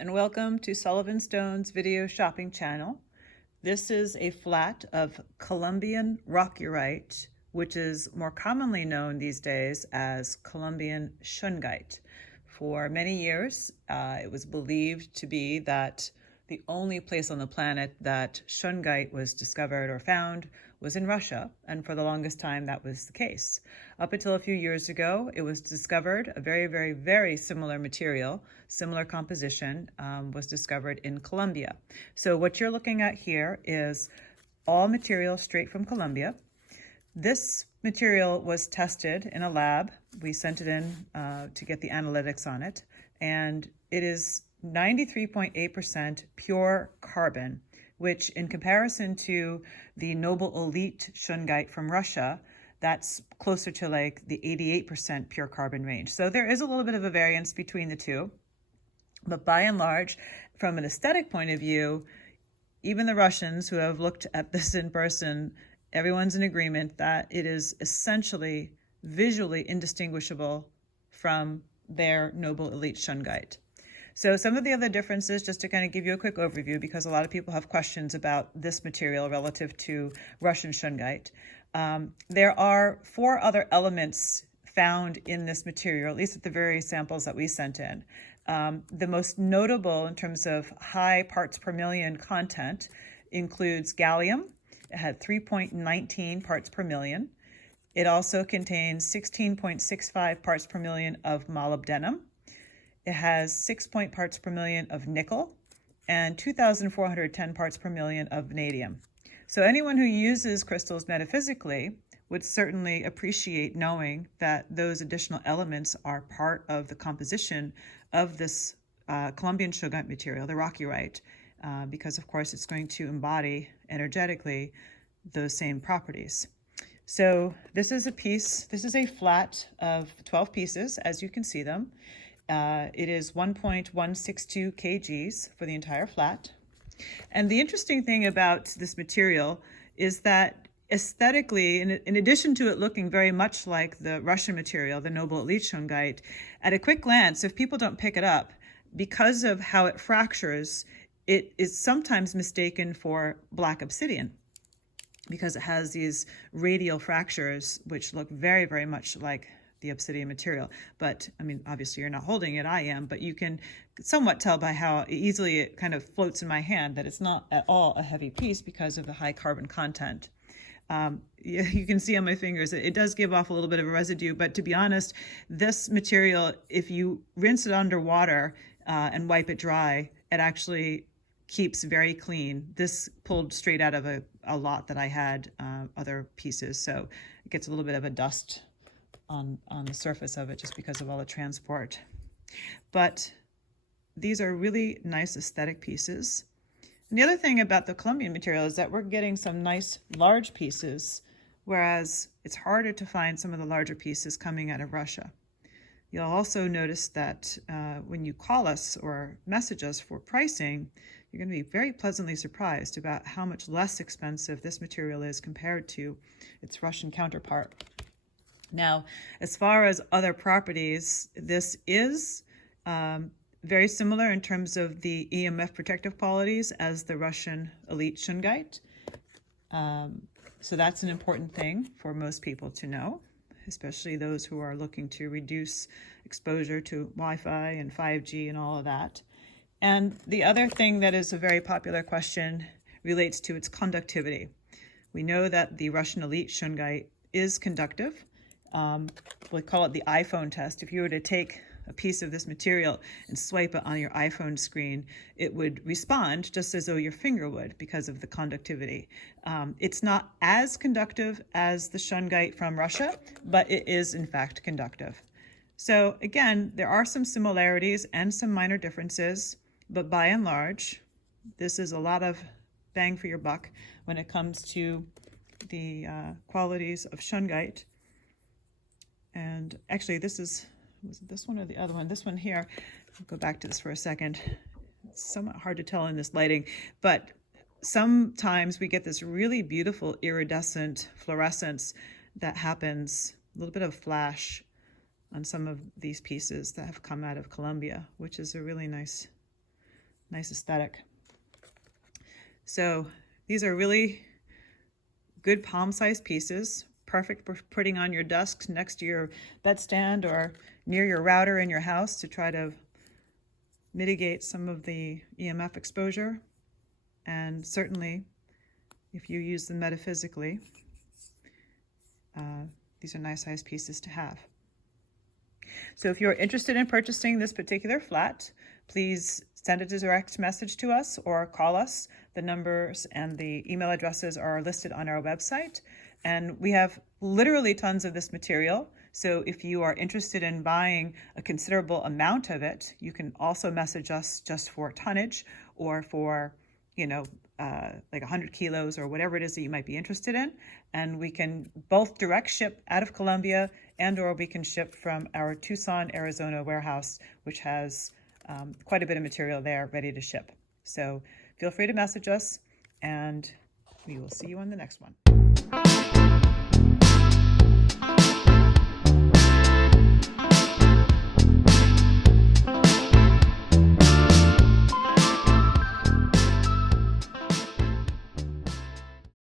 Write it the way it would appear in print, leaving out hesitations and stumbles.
and welcome to Sullivan Stones video shopping channel. This is a flat of Colombian Raquirite, which is more commonly known these days as Colombian Shungite. For many years, it was believed to be that the only place on the planet that Shungite was discovered or found was in Russia, and for the longest time that was the case. Up until a few years ago, it was discovered, a very similar material, similar composition, was discovered in Colombia. So what you're looking at here is all material straight from Colombia. This material was tested in a lab. We sent it in to get the analytics on it, and it is 93.8% pure carbon, which in comparison to the Noble Elite Shungite from Russia, that's closer to like the 88% pure carbon range. So there is a little bit of a variance between the two, but by and large, from an aesthetic point of view, even the Russians who have looked at this in person, everyone's in agreement that it is essentially visually indistinguishable from their Noble Elite Shungite. So some of the other differences, just to kind of give you a quick overview, because a lot of people have questions about this material relative to Russian Shungite. There are 4 other elements found in this material, at least at the various samples that we sent in. The most notable in terms of high parts per million content includes gallium. It had 3.19 parts per million. It also contains 16.65 parts per million of molybdenum. It has 6 parts per million of nickel and 2,410 parts per million of vanadium. So anyone who uses crystals metaphysically would certainly appreciate knowing that those additional elements are part of the composition of this Colombian Shungite material, the Raquirite, because of course it's going to embody energetically those same properties. So this is a flat of 12 pieces, as you can see them. It is 1.162 kgs for the entire flat. And the interesting thing about this material is that aesthetically, in addition to it looking very much like the Russian material, the Noble Elite Shungite, at a quick glance, if people don't pick it up, because of how it fractures, it is sometimes mistaken for black obsidian, because it has these radial fractures which look very much like the obsidian material. But I mean, obviously you're not holding it, I am, but you can somewhat tell by how easily it kind of floats in my hand that it's not at all a heavy piece because of the high carbon content. You can see on my fingers, it does give off a little bit of a residue, but to be honest, this material, if you rinse it under water and wipe it dry, it actually keeps very clean. This pulled straight out of a lot that I had, other pieces, so it gets a little bit of a dust on the surface of it just because of all the transport. But these are really nice aesthetic pieces. And the other thing about the Colombian material is that we're getting some nice large pieces, whereas it's harder to find some of the larger pieces coming out of Russia. You'll also notice that when you call us or message us for pricing, you're going to be very pleasantly surprised about how much less expensive this material is compared to its Russian counterpart. Now, as far as other properties, this is very similar in terms of the EMF protective qualities as the Russian Elite Shungite. So that's an important thing for most people to know, especially those who are looking to reduce exposure to Wi-Fi and 5G and all of that. And the other thing that is a very popular question relates to its conductivity. We know that the Russian Elite Shungite is conductive. We call it the iPhone test. If you were to take a piece of this material and swipe it on your iPhone screen, it would respond just as though your finger would because of the conductivity. It's not as conductive as the Shungite from Russia, but it is in fact conductive. So again, there are some similarities and some minor differences, but by and large, this is a lot of bang for your buck when it comes to the qualities of Shungite. And actually, was it this one or the other one? This one here, I'll go back to this for a second. It's somewhat hard to tell in this lighting, but sometimes we get this really beautiful iridescent fluorescence that happens, a little bit of flash on some of these pieces that have come out of Colombia, which is a really nice Nice aesthetic. So these are really good palm-sized pieces, perfect for putting on your desk next to your bedstand or near your router in your house to try to mitigate some of the EMF exposure. And certainly, if you use them metaphysically, these are nice sized pieces to have. So if you're interested in purchasing this particular flat, please send a direct message to us or call us. The numbers and the email addresses are listed on our website. And we have literally tons of this material. So if you are interested in buying a considerable amount of it, you can also message us just for tonnage or for, like 100 kilos or whatever it is that you might be interested in. And we can both direct ship out of Colombia or we can ship from our Tucson, Arizona warehouse, which has quite a bit of material there ready to ship. So feel free to message us and we will see you on the next one.